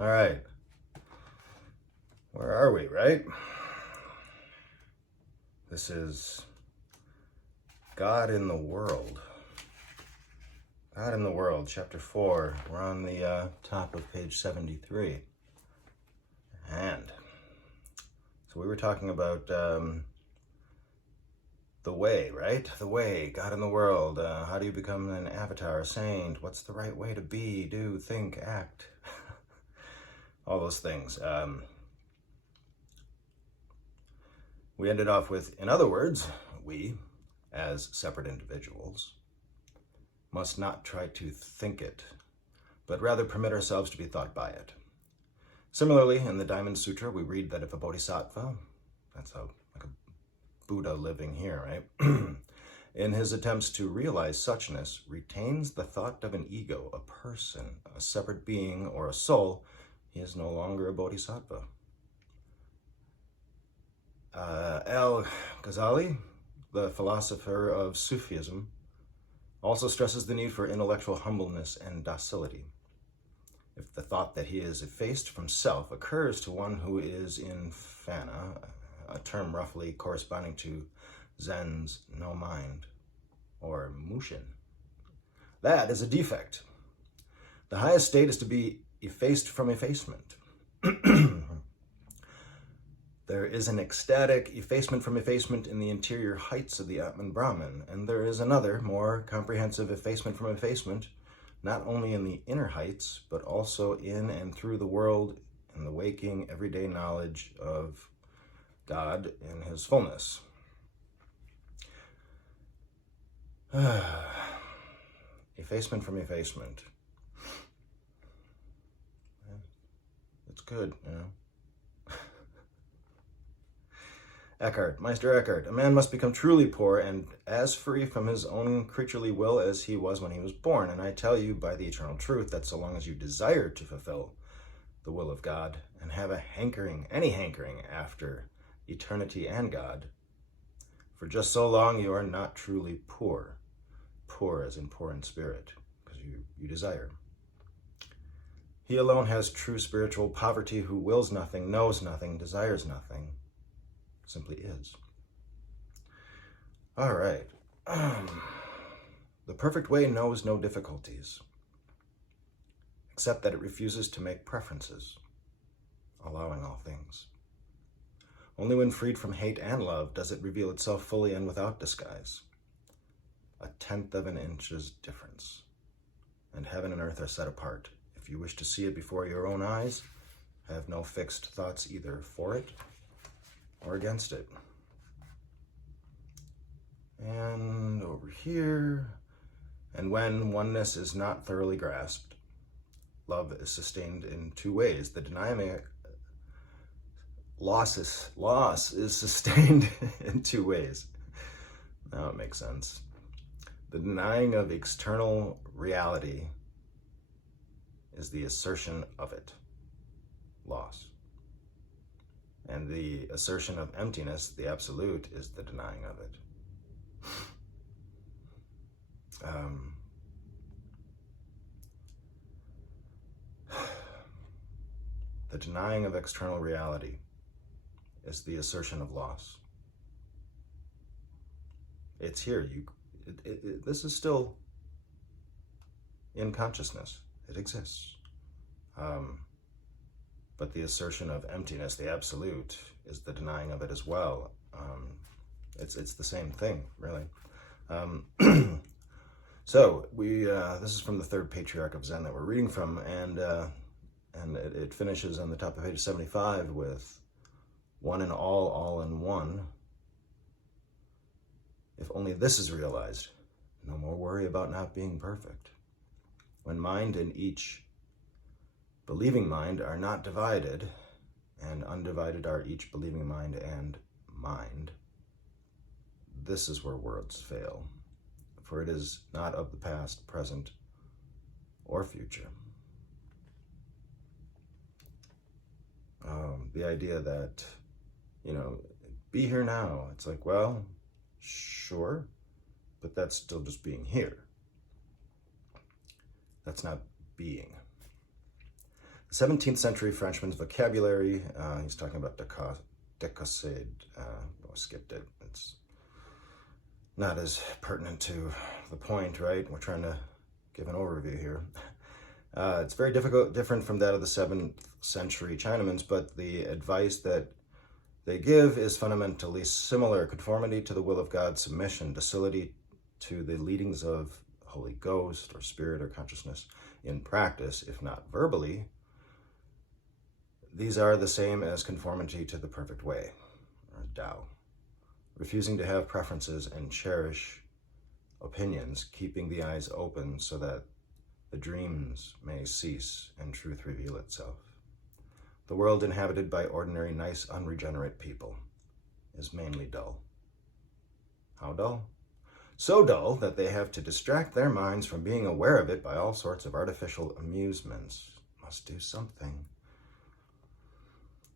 All right. Where are we, right? This is God in the World. God in the World, chapter 4. We're on the top of page 73. And so we were talking about the way, right? The way, God in the world. How do you become an avatar, a saint? What's the right way to be, do, think, act? All those things. We ended off with, in other words, we, as separate individuals, must not try to think it, but rather permit ourselves to be thought by it. Similarly, in the Diamond Sutra, we read that if a bodhisattva, that's like a Buddha living here, right? In his attempts to realize suchness, retains the thought of an ego, a person, a separate being, or a soul, he is no longer a bodhisattva. Al-Ghazali, the philosopher of Sufism, also stresses the need for intellectual humbleness and docility. If the thought that he is effaced from self occurs to one who is in fana, a term roughly corresponding to Zen's no mind, or mushin, that is a defect. The highest state is to be effaced from effacement. There is an ecstatic effacement from effacement in the interior heights of the Atman Brahman, and there is another, more comprehensive effacement from effacement, not only in the inner heights, but also in and through the world in the waking, everyday knowledge of God in his fullness. Effacement from effacement. It's good, you know. Meister Eckhart, a man must become truly poor and as free from his own creaturely will as he was when he was born. And I tell you by the eternal truth that so long as you desire to fulfill the will of God and have a hankering, any hankering after eternity and God, for just so long you are not truly poor. Poor as in poor in spirit, because you desire. He alone has true spiritual poverty who wills nothing, knows nothing, desires nothing, simply is. All right. The perfect way knows no difficulties, except that it refuses to make preferences, allowing all things. Only when freed from hate and love does it reveal itself fully and without disguise. 1/10 of an inch's difference, and heaven and earth are set apart. If you wish to see it before your own eyes, have no fixed thoughts either for it or against it. And over here, and when oneness is not thoroughly grasped, love is sustained in two ways. The dynamic loss is sustained in two ways. Now it makes sense. The denying of external reality is the assertion of it, loss. And the assertion of emptiness, the absolute, is the denying of it. The denying of external reality is the assertion of loss. It's here. This is still in consciousness. It exists. But the assertion of emptiness, the absolute, is the denying of it as well. It's the same thing, really. So this is from the third patriarch of Zen that we're reading from, and it finishes on the top of page 75 with one in all in one. If only this is realized, no more worry about not being perfect. When mind and each believing mind are not divided, and undivided are each believing mind and mind, this is where worlds fail, for it is not of the past, present, or future. The idea that, be here now. It's like, well, sure, but that's still just being here. That's not being. 17th century Frenchman's vocabulary, he's talking about décossade. Skipped it. It's not as pertinent to the point, right? We're trying to give an overview here. It's very different from that of the 7th century Chinamans, but the advice that they give is fundamentally similar: conformity to the will of God, submission, docility to the leadings of Holy Ghost or Spirit or consciousness in practice, if not verbally. These are the same as conformity to the perfect way, or Tao. Refusing to have preferences and cherish opinions, keeping the eyes open so that the dreams may cease and truth reveal itself. The world inhabited by ordinary, nice, unregenerate people is mainly dull. How dull? So dull that they have to distract their minds from being aware of it by all sorts of artificial amusements. Must do something.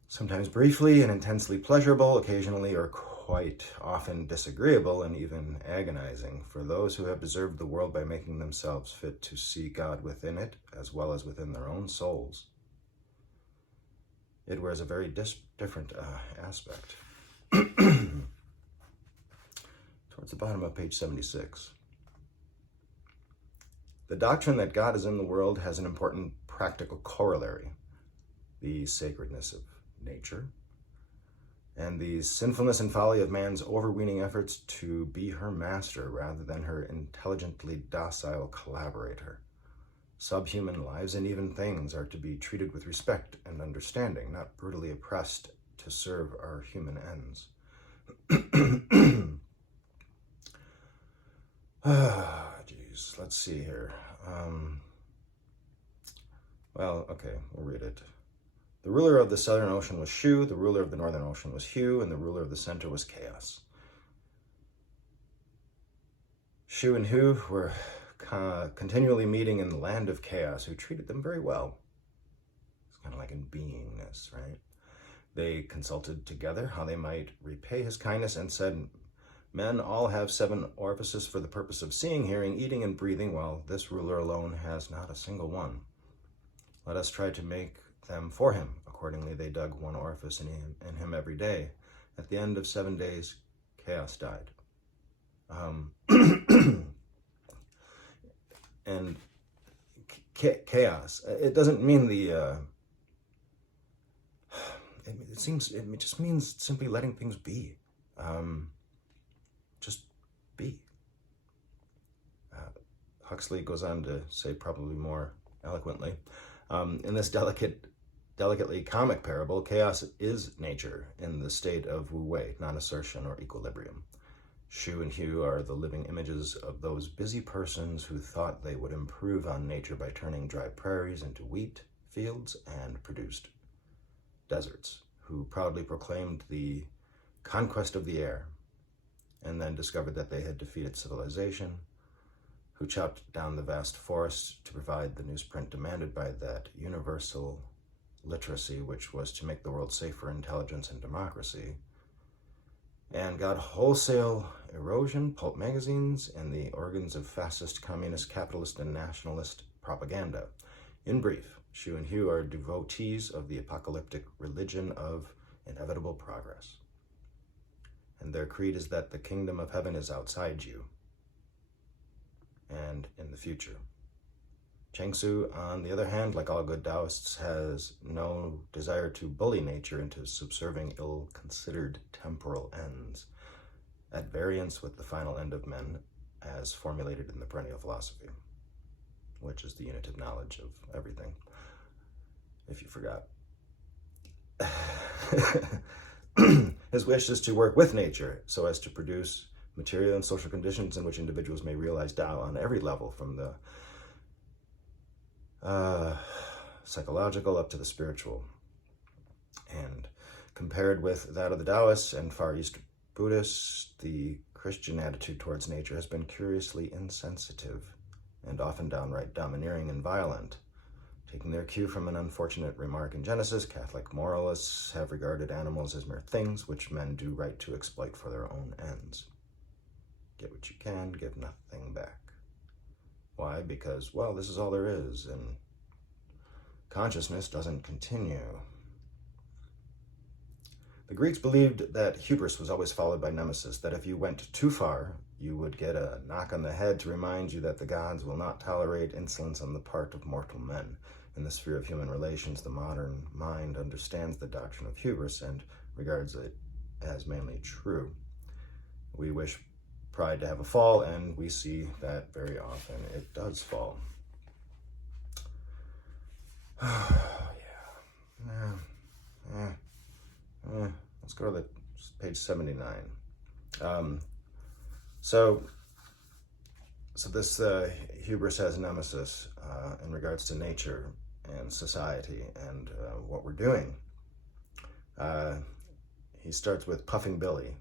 Sometimes briefly and intensely pleasurable, occasionally or quite often disagreeable and even agonizing for those who have deserved the world by making themselves fit to see God within it as well as within their own souls. It wears a very different aspect. Towards the bottom of page 76. The doctrine that God is in the world has an important practical corollary: the sacredness of nature, and the sinfulness and folly of man's overweening efforts to be her master rather than her intelligently docile collaborator. Subhuman lives and even things are to be treated with respect and understanding, not brutally oppressed to serve our human ends. Geez, let's see here. Okay, we'll read it. The ruler of the Southern Ocean was Shu, the ruler of the Northern Ocean was Hu, and the ruler of the center was Chaos. Shu and Hu were continually meeting in the land of Chaos, who treated them very well. It's kind of like in beingness, right? They consulted together how they might repay his kindness and said, "Men all have 7 orifices for the purpose of seeing, hearing, eating, and breathing, while this ruler alone has not a single one. Let us try to make them for him." Accordingly, they dug 1 orifice in him every day. At the end of 7 days, Chaos died. And chaos, it doesn't mean it just means simply letting things be. Just be. Huxley goes on to say, probably more eloquently, in this delicately comic parable, chaos is nature in the state of wu-wei, non-assertion or equilibrium. Shu and Hu are the living images of those busy persons who thought they would improve on nature by turning dry prairies into wheat fields and produced deserts, who proudly proclaimed the conquest of the air, and then discovered that they had defeated civilization, who chopped down the vast forests to provide the newsprint demanded by that universal literacy, which was to make the world safe for intelligence and democracy, and got wholesale erosion, pulp magazines, and the organs of fascist, communist, capitalist, and nationalist propaganda. In brief, Shu and Hu are devotees of the apocalyptic religion of inevitable progress. And their creed is that the kingdom of heaven is outside you and in the future. Cheng-Su, on the other hand, like all good Taoists, has no desire to bully nature into subserving ill-considered temporal ends, at variance with the final end of men as formulated in the Perennial philosophy, which is the unitive knowledge of everything, if you forgot. His wish is to work with nature so as to produce material and social conditions in which individuals may realize Tao on every level, from the psychological up to the spiritual. And compared with that of the Taoists and Far East Buddhists, the Christian attitude towards nature has been curiously insensitive and often downright domineering and violent. Taking their cue from an unfortunate remark in Genesis, Catholic moralists have regarded animals as mere things which men do right to exploit for their own ends. Get what you can, give nothing back. Why? Because, well, this is all there is, and consciousness doesn't continue. The Greeks believed that hubris was always followed by nemesis, that if you went too far, you would get a knock on the head to remind you that the gods will not tolerate insolence on the part of mortal men. In the sphere of human relations, the modern mind understands the doctrine of hubris and regards it as mainly true. We wish pride to have a fall, and we see that very often it does fall. Let's go to page 79. So this hubris has nemesis in regards to nature and society and what we're doing. He starts with Puffing Billy.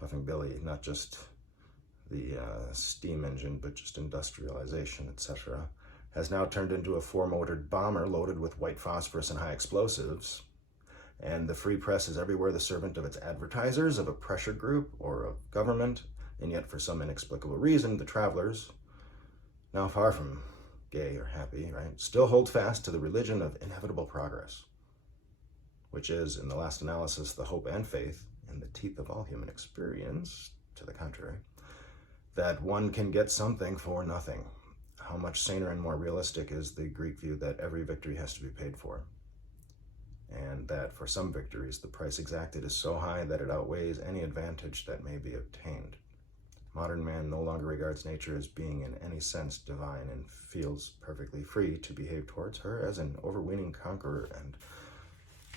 Puffing Billy, not just the steam engine, but just industrialization, etc., has now turned into a four-motored bomber loaded with white phosphorus and high explosives. And the free press is everywhere the servant of its advertisers, of a pressure group, or of government. And yet, for some inexplicable reason, the travelers, now far from gay or happy, right, still hold fast to the religion of inevitable progress, which is, in the last analysis, the hope and faith in the teeth of all human experience, to the contrary, that one can get something for nothing. How much saner and more realistic is the Greek view that every victory has to be paid for, and that for some victories the price exacted is so high that it outweighs any advantage that may be obtained. Modern man no longer regards nature as being in any sense divine and feels perfectly free to behave towards her as an overweening conqueror and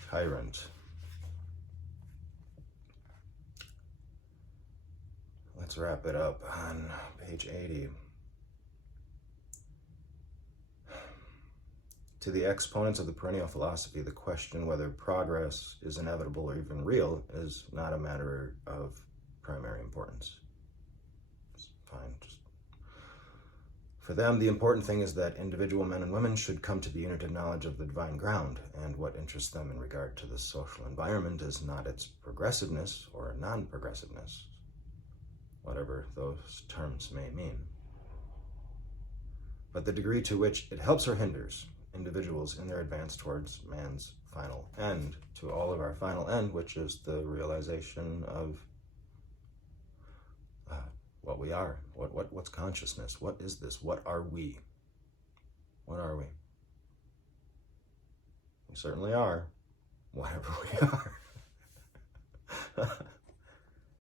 tyrant. Let's wrap it up on page 80. To the exponents of the perennial philosophy, the question whether progress is inevitable or even real is not a matter of primary importance. It's fine. For them, the important thing is that individual men and women should come to the unitive knowledge of the divine ground, and what interests them in regard to the social environment is not its progressiveness or non-progressiveness, whatever those terms may mean, but the degree to which it helps or hinders individuals in their advance towards man's final end, to all of our final end, which is the realization of what we are. What's consciousness? What is this? What are we? What are we? We certainly are whatever we are.